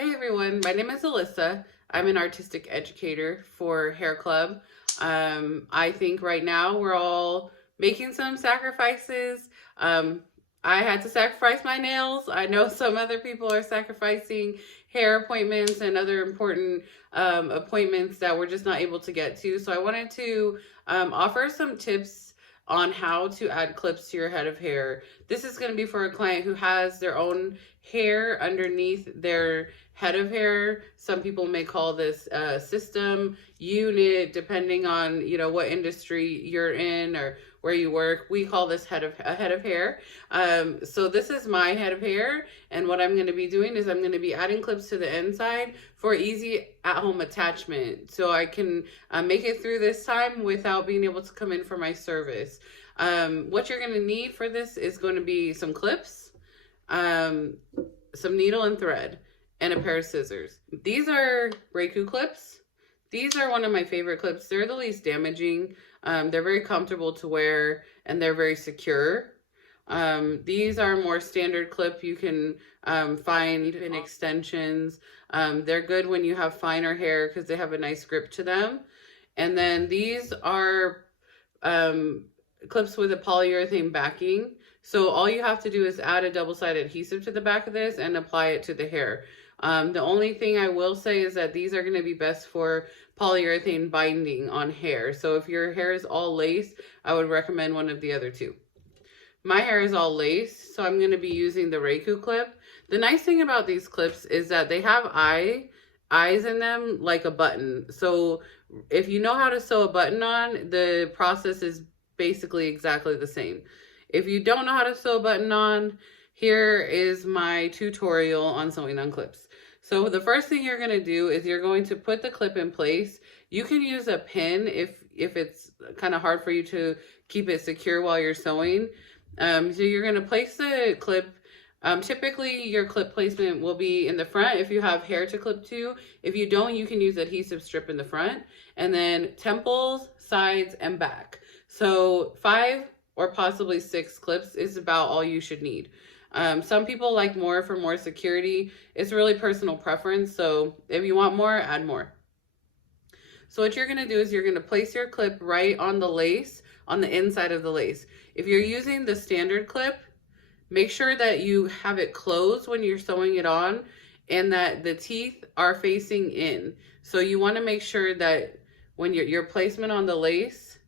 Hey everyone, my name is Alyssa. I'm an artistic educator for Hair Club. I think right now we're all making some sacrifices. Um, I had to sacrifice my nails. I know some other people are sacrificing hair appointments and other important appointments that we're just not able to get to. So I wanted to offer some tips on how to add clips to your head of hair. This is going to be for a client who has their own hair underneath their head of hair. Some people may call this a system, unit, depending on what industry you're in or where you work. We call this a head of hair. So this is my head of hair, and what I'm going to be doing is I'm going to be adding clips to the inside for easy at-home attachment, so I can make it through this time without being able to come in for my service. What you're going to need for this is going to be some clips, some needle and thread, and a pair of scissors. These are Reiku clips. These are one of my favorite clips. They're the least damaging. They're very comfortable to wear, and they're very secure. These are more standard clip you can find in extensions. They're good when you have finer hair because they have a nice grip to them. And then these are clips with a polyurethane backing. So all you have to do is add a double-sided adhesive to the back of this and apply it to the hair. The only thing I will say is that these are going to be best for polyurethane binding on hair. So if your hair is all lace, I would recommend one of the other two. My hair is all lace, so I'm going to be using the Reiku clip. The nice thing about these clips is that they have eyes in them like a button. So if you know how to sew a button on, the process is basically exactly the same. If you don't know how to sew a button on, here is my tutorial on sewing on clips. So the first thing you're going to do is you're going to put the clip in place. You can use a pin if it's kind of hard for you to keep it secure while you're sewing. So you're going to place the clip. Typically your clip placement will be in the front if you have hair to clip to. If you don't, you can use adhesive strip in the front, and then temples, sides, and back. So 5 or possibly 6 clips is about all you should need. Some people like more for more security. It's really personal preference. So if you want more, add more. So what you're going to do is you're going to place your clip right on the lace, on the inside of the lace. If you're using the standard clip, make sure that you have it closed when you're sewing it on and that the teeth are facing in. So you want to make sure that when your placement on the lace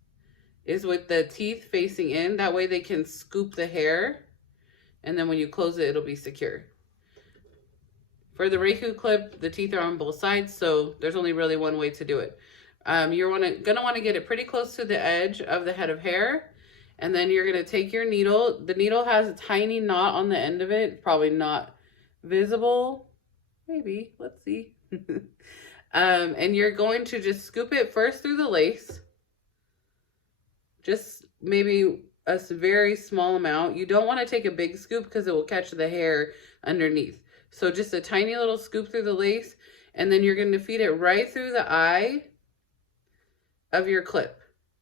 is with the teeth facing in, that way they can scoop the hair, and then when you close it, it'll be secure. For the Reiku clip, the teeth are on both sides, so there's only really one way to do it. You're gonna want to get it pretty close to the edge of the head of hair, and then you're gonna take your needle. The needle has a tiny knot on the end of it, probably not visible. Maybe, let's see. And you're going to just scoop it first through the lace. Just maybe a very small amount. You don't want to take a big scoop because it will catch the hair underneath. So just a tiny little scoop through the lace, and then you're going to feed it right through the eye of your clip.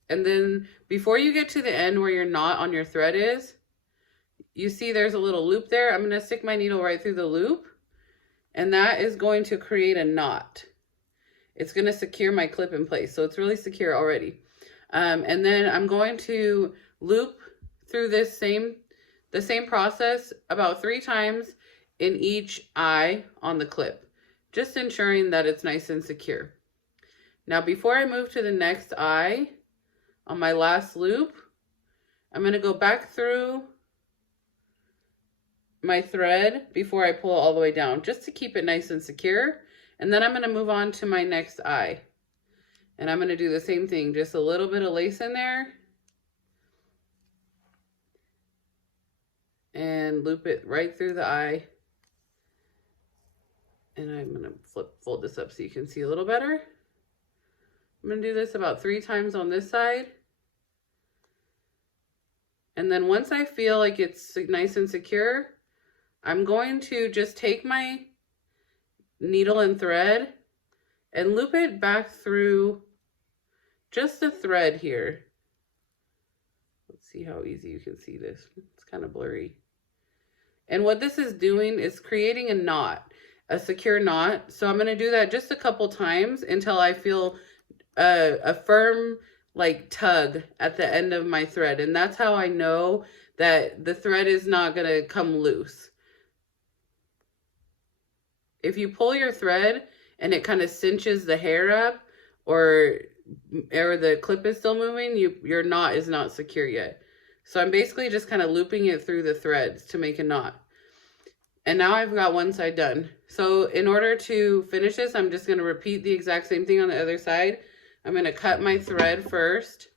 And then before you get to the end where your knot on your thread is, you see there's a little loop there. I'm going to stick my needle right through the loop, and that is going to create a knot. It's going to secure my clip in place. So it's really secure already. And then I'm going to loop through the same process about 3 times in each eye on the clip, just ensuring that it's nice and secure. Now, before I move to the next eye, on my last loop, I'm going to go back through my thread before I pull it all the way down, just to keep it nice and secure. And then I'm going to move on to my next eye. And I'm going to do the same thing, just a little bit of lace in there. And loop it right through the eye. And I'm going to fold this up so you can see a little better. I'm going to do this about 3 times on this side. And then once I feel like it's nice and secure, I'm going to just take my needle and thread and loop it back through just the thread here. Let's see how easy you can see this. It's kind of blurry. And what this is doing is creating a knot. a secure knot. So I'm going to do that just a couple times until I feel a firm like tug at the end of my thread. And that's how I know that the thread is not going to come loose. If you pull your thread and it kind of cinches the hair up, or the clip is still moving, your knot is not secure yet. So I'm basically just kind of looping it through the threads to make a knot. And now I've got one side done. So in order to finish this, I'm just going to repeat the exact same thing on the other side. I'm going to cut my thread first.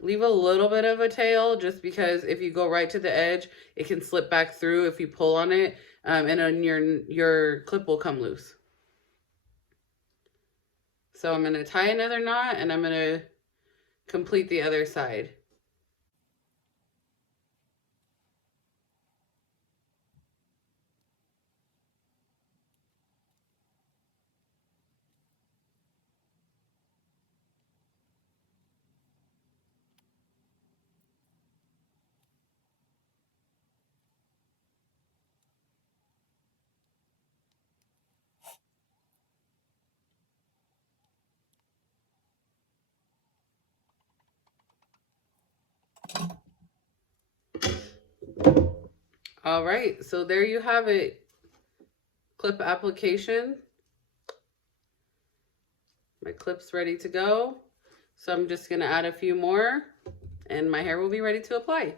Leave a little bit of a tail, just because if you go right to the edge, it can slip back through if you pull on it, and then your clip will come loose. So I'm going to tie another knot, and I'm going to complete the other side. All right, so there you have it. Clip application. My clip's ready to go. So I'm just gonna add a few more and my hair will be ready to apply.